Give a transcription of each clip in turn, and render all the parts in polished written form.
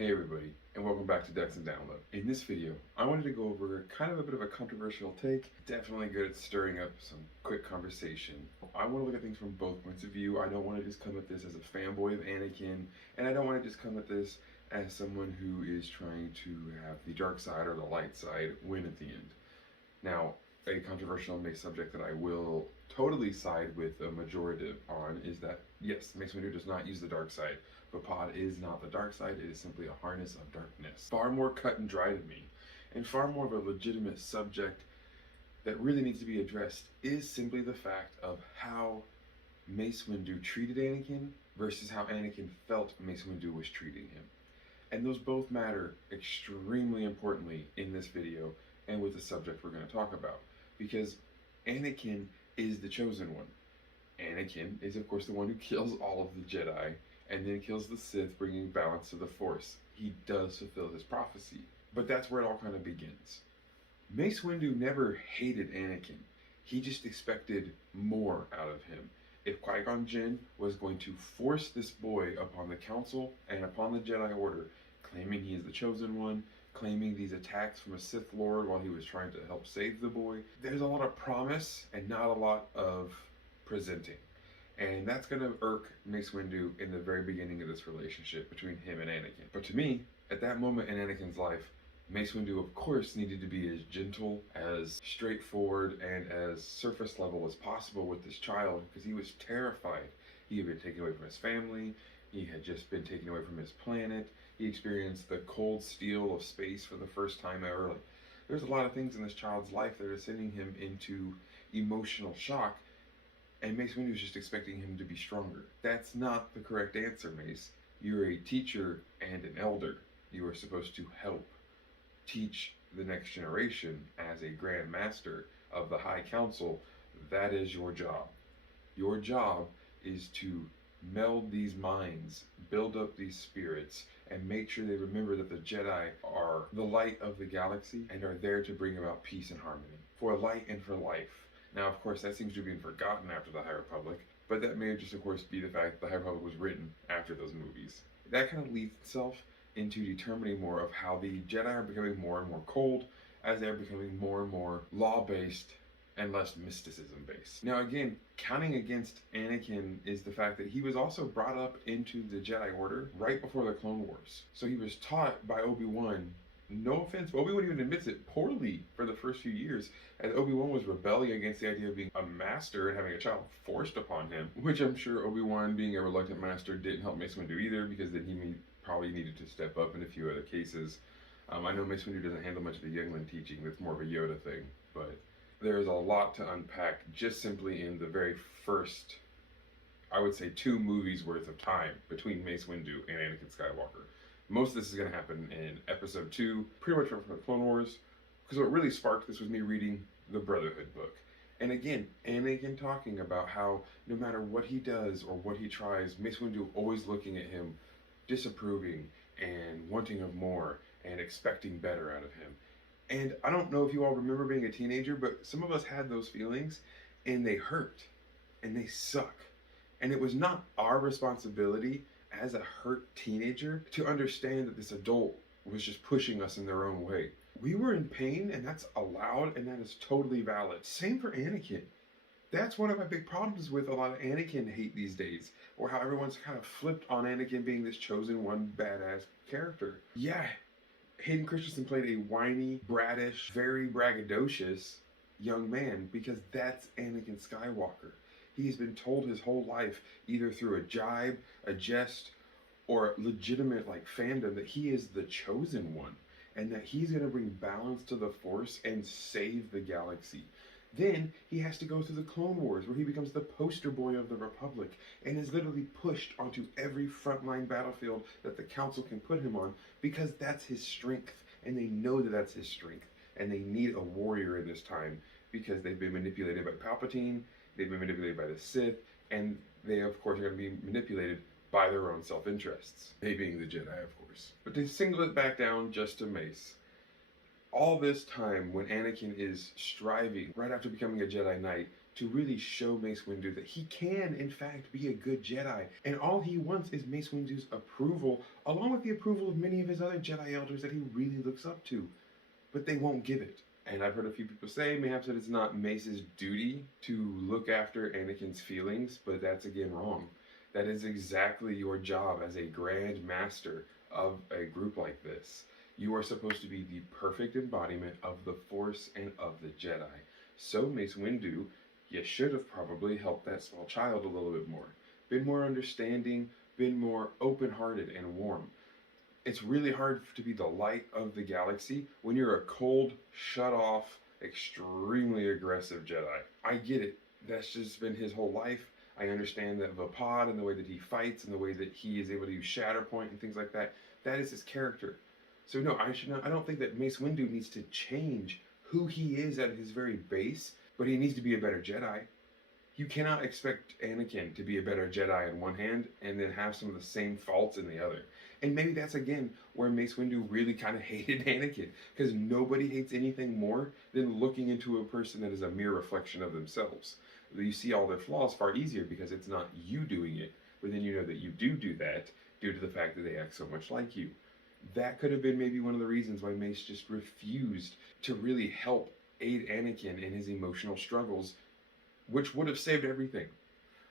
Hey everybody, and welcome back to Decks and Download. In this video, I wanted to go over kind of a bit of a controversial take, definitely good at stirring up some quick conversation. I want to look at things from both points of view. I don't want to just come at this as a fanboy of Anakin, and I don't want to just come at this as someone who is trying to have the dark side or the light side win at the end. Now, a controversial Mace subject that I will totally side with a majority on is that, yes, Mace Windu does not use the dark side, but Pod is not the dark side, it is simply a harness of darkness. Far more cut and dry to me, and far more of a legitimate subject that really needs to be addressed is simply the fact of how Mace Windu treated Anakin versus how Anakin felt Mace Windu was treating him. And those both matter extremely importantly in this video and with the subject we're going to talk about. Because Anakin is the chosen one. Anakin is, of course, the one who kills all of the Jedi and then kills the Sith, bringing balance to the Force. He does fulfill his prophecy. But that's where it all kind of begins. Mace Windu never hated Anakin. He just expected more out of him. If Qui-Gon Jinn was going to force this boy upon the Council and upon the Jedi Order, claiming he is the chosen one, claiming these attacks from a Sith Lord while he was trying to help save the boy, there's a lot of promise and not a lot of presenting. And that's going to irk Mace Windu in the very beginning of this relationship between him and Anakin. But to me, at that moment in Anakin's life, Mace Windu, of course, needed to be as gentle, as straightforward, and as surface level as possible with this child because he was terrified. He had been taken away from his family. He had just been taken away from his planet. He experienced the cold steel of space for the first time ever. Like, there's a lot of things in this child's life that are sending him into emotional shock, and Mace Windu is just expecting him to be stronger. That's not the correct answer, Mace. You're a teacher and an elder. You are supposed to help teach the next generation as a Grand Master of the High Council. That is your job. Your job is to meld these minds, build up these spirits, and make sure they remember that the Jedi are the light of the galaxy and are there to bring about peace and harmony, for light and for life. Now, of course, that seems to have been forgotten after the High Republic, but that may just, of course, be the fact that the High Republic was written after those movies. That kind of leads itself into determining more of how the Jedi are becoming more and more cold as they're becoming more and more law-based and less mysticism-based. Now again, counting against Anakin is the fact that he was also brought up into the Jedi Order right before the Clone Wars. So he was taught by Obi-Wan, no offense, Obi-Wan even admits it, poorly for the first few years, as Obi-Wan was rebelling against the idea of being a master and having a child forced upon him, which I'm sure Obi-Wan, being a reluctant master, didn't help Mace Windu either, because then he probably needed to step up in a few other cases. I know Mace Windu doesn't handle much of the youngling teaching, that's more of a Yoda thing, but there's a lot to unpack just simply in the very first, I would say, 2 movies worth of time between Mace Windu and Anakin Skywalker. Most of this is going to happen in episode 2, pretty much from the Clone Wars, because what really sparked this was me reading the Brotherhood book. And again, Anakin talking about how no matter what he does or what he tries, Mace Windu always looking at him, disapproving and wanting of more and expecting better out of him. And I don't know if you all remember being a teenager, but some of us had those feelings and they hurt and they suck. And it was not our responsibility as a hurt teenager to understand that this adult was just pushing us in their own way. We were in pain, and that's allowed, and that is totally valid. Same for Anakin. That's one of my big problems with a lot of Anakin hate these days, or how everyone's kind of flipped on Anakin being this chosen one badass character. Yeah, Hayden Christensen played a whiny, brattish, very braggadocious young man because that's Anakin Skywalker. He's been told his whole life, either through a jibe, a jest, or legitimate fandom, that he is the chosen one and that he's going to bring balance to the Force and save the galaxy. Then he has to go through the Clone Wars, where he becomes the poster boy of the Republic and is literally pushed onto every frontline battlefield that the Council can put him on because that's his strength, and they know that that's his strength, and they need a warrior in this time because they've been manipulated by Palpatine, they've been manipulated by the Sith, and they, of course, are going to be manipulated by their own self-interests, they being the Jedi, of course. But to single it back down just to Mace, all this time when Anakin is striving, right after becoming a Jedi Knight, to really show Mace Windu that he can, in fact, be a good Jedi. And all he wants is Mace Windu's approval, along with the approval of many of his other Jedi elders that he really looks up to. But they won't give it. And I've heard a few people say, mayhaps, that it's not Mace's duty to look after Anakin's feelings, but that's again wrong. That is exactly your job as a Grand Master of a group like this. You are supposed to be the perfect embodiment of the Force and of the Jedi. So, Mace Windu, you should have probably helped that small child a little bit more. Been more understanding, been more open-hearted and warm. It's really hard to be the light of the galaxy when you're a cold, shut-off, extremely aggressive Jedi. I get it. That's just been his whole life. I understand that Vapod and the way that he fights and the way that he is able to use Shatterpoint and things like that, that is his character. So no, I don't think that Mace Windu needs to change who he is at his very base, but he needs to be a better Jedi. You cannot expect Anakin to be a better Jedi in one hand and then have some of the same faults in the other. And maybe that's again where Mace Windu really kind of hated Anakin, because nobody hates anything more than looking into a person that is a mere reflection of themselves. You see all their flaws far easier because it's not you doing it, but then you know that you do that due to the fact that they act so much like you. That could have been maybe one of the reasons why Mace just refused to really help aid Anakin in his emotional struggles, which would have saved everything.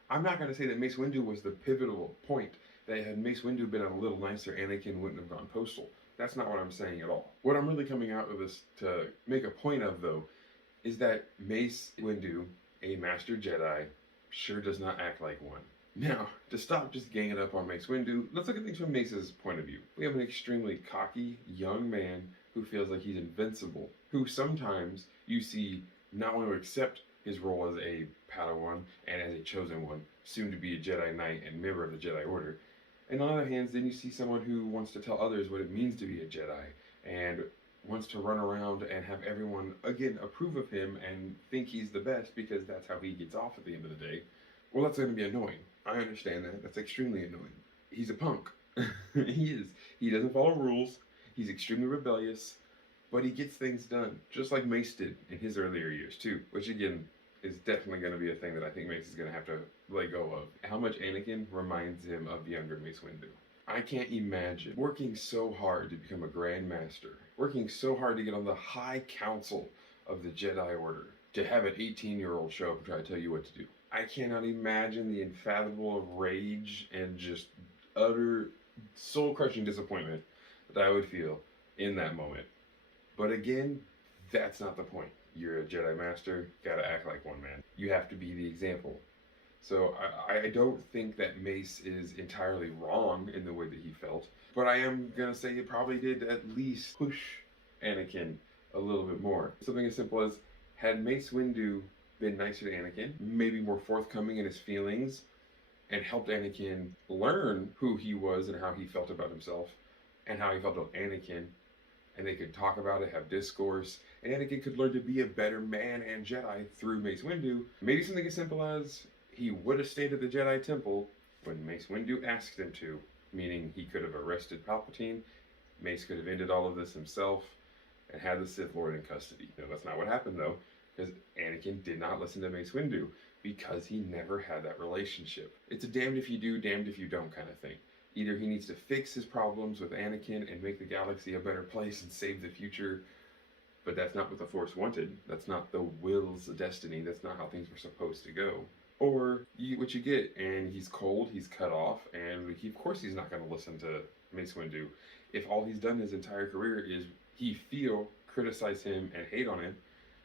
I'm not going to say that Mace Windu was the pivotal point, that had Mace Windu been a little nicer, Anakin wouldn't have gone postal. That's not what I'm saying at all. What I'm really coming out of this to make a point of, though, is that Mace Windu, a Master Jedi, sure does not act like one. Now, to stop just ganging up on Mace Windu, let's look at things from Mace's point of view. We have an extremely cocky, young man who feels like he's invincible, who sometimes you see not want to accept his role as a Padawan and as a chosen one, soon to be a Jedi Knight and member of the Jedi Order. And on the other hand, then you see someone who wants to tell others what it means to be a Jedi and wants to run around and have everyone, again, approve of him and think he's the best because that's how he gets off at the end of the day. Well, that's going to be annoying. I understand that. That's extremely annoying. He's a punk. He is. He doesn't follow rules. He's extremely rebellious, but he gets things done, just like Mace did in his earlier years, too, which, again, is definitely going to be a thing that I think Mace is going to have to let go of. How much Anakin reminds him of younger Mace Windu. I can't imagine working so hard to become a Grand Master, working so hard to get on the High Council of the Jedi Order, to have an 18-year-old show up and try to tell you what to do. I cannot imagine the unfathomable rage and just utter soul-crushing disappointment that I would feel in that moment. But again, that's not the point. You're a Jedi Master, gotta act like one, man. You have to be the example. So I don't think that Mace is entirely wrong in the way that he felt, but I am gonna say it probably did at least push Anakin a little bit more. Something as simple as, had Mace Windu been nicer to Anakin, maybe more forthcoming in his feelings, and helped Anakin learn who he was and how he felt about himself, and how he felt about Anakin, and they could talk about it, have discourse, and Anakin could learn to be a better man and Jedi through Mace Windu. Maybe something as simple as, he would have stayed at the Jedi Temple when Mace Windu asked him to, meaning he could have arrested Palpatine, Mace could have ended all of this himself, and had the Sith Lord in custody. No, that's not what happened, though, because Anakin did not listen to Mace Windu, because he never had that relationship. It's a damned if you do, damned if you don't kind of thing. Either he needs to fix his problems with Anakin and make the galaxy a better place and save the future, but that's not what the Force wanted. That's not the will's destiny. That's not how things were supposed to go. Or you get what you get, and he's cold, he's cut off, and of course he's not going to listen to Mace Windu. If all he's done his entire career is criticize him, and hate on him,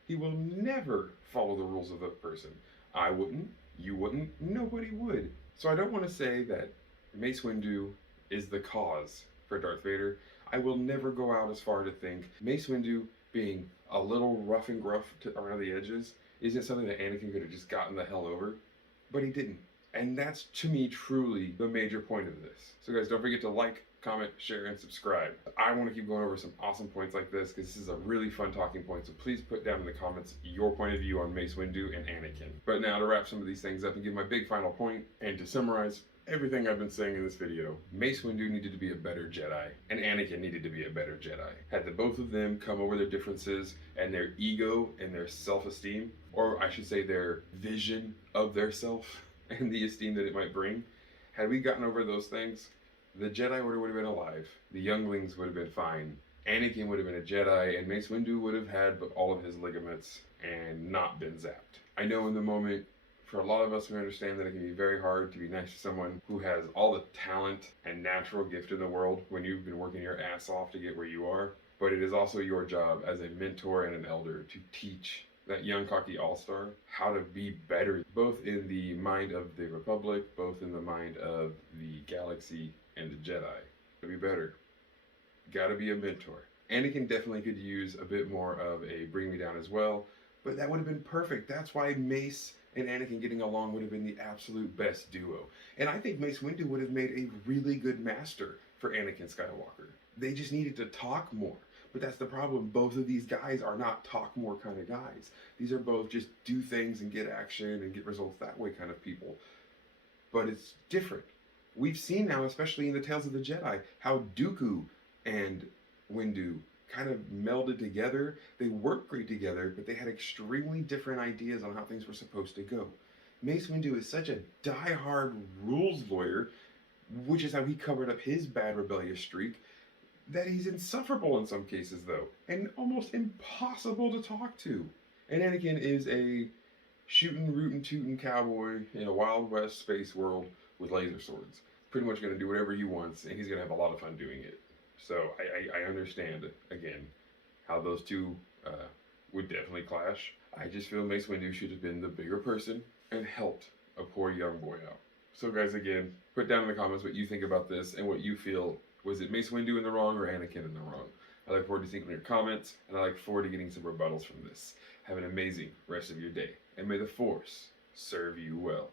he will never follow the rules of that person. I wouldn't, you wouldn't, nobody would. So I don't want to say that Mace Windu is the cause for Darth Vader. I will never go out as far to think Mace Windu being a little rough and gruff around the edges isn't something that Anakin could have just gotten the hell over, but he didn't. And that's, to me, truly the major point of this. So guys, don't forget to like, comment, share, and subscribe. I want to keep going over some awesome points like this because this is a really fun talking point, so please put down in the comments your point of view on Mace Windu and Anakin. But now to wrap some of these things up and give my big final point, and to summarize, everything I've been saying in this video. Mace Windu needed to be a better Jedi, and Anakin needed to be a better Jedi. Had the both of them come over their differences and their ego and their self-esteem, or I should say their vision of their self and the esteem that it might bring, had we gotten over those things, the Jedi Order would have been alive, the younglings would have been fine, Anakin would have been a Jedi, and Mace Windu would have had all of his ligaments and not been zapped. I know in the moment, for a lot of us, we understand that it can be very hard to be nice to someone who has all the talent and natural gift in the world when you've been working your ass off to get where you are. But it is also your job as a mentor and an elder to teach that young cocky all-star how to be better, both in the mind of the Republic, both in the mind of the galaxy and the Jedi. To be better, gotta be a mentor. Anakin definitely could use a bit more of a bring me down as well, but that would have been perfect. That's why Mace and Anakin getting along would have been the absolute best duo. And I think Mace Windu would have made a really good master for Anakin Skywalker. They just needed to talk more. But that's the problem. Both of these guys are not talk more kind of guys. These are both just do things and get action and get results that way kind of people. But it's different. We've seen now, especially in the Tales of the Jedi, how Dooku and Windu kind of melded together. They worked great together, but they had extremely different ideas on how things were supposed to go. Mace Windu is such a die-hard rules lawyer, which is how he covered up his bad rebellious streak, that he's insufferable in some cases, though, and almost impossible to talk to. And Anakin is a shooting, rootin', tootin' cowboy in a Wild West space world with laser swords. Pretty much going to do whatever he wants, and he's going to have a lot of fun doing it. So I understand, again, how those two would definitely clash. I just feel Mace Windu should have been the bigger person and helped a poor young boy out. So guys, again, put down in the comments what you think about this and what you feel. Was it Mace Windu in the wrong or Anakin in the wrong? I look forward to seeing your comments, and I look forward to getting some rebuttals from this. Have an amazing rest of your day, and may the Force serve you well.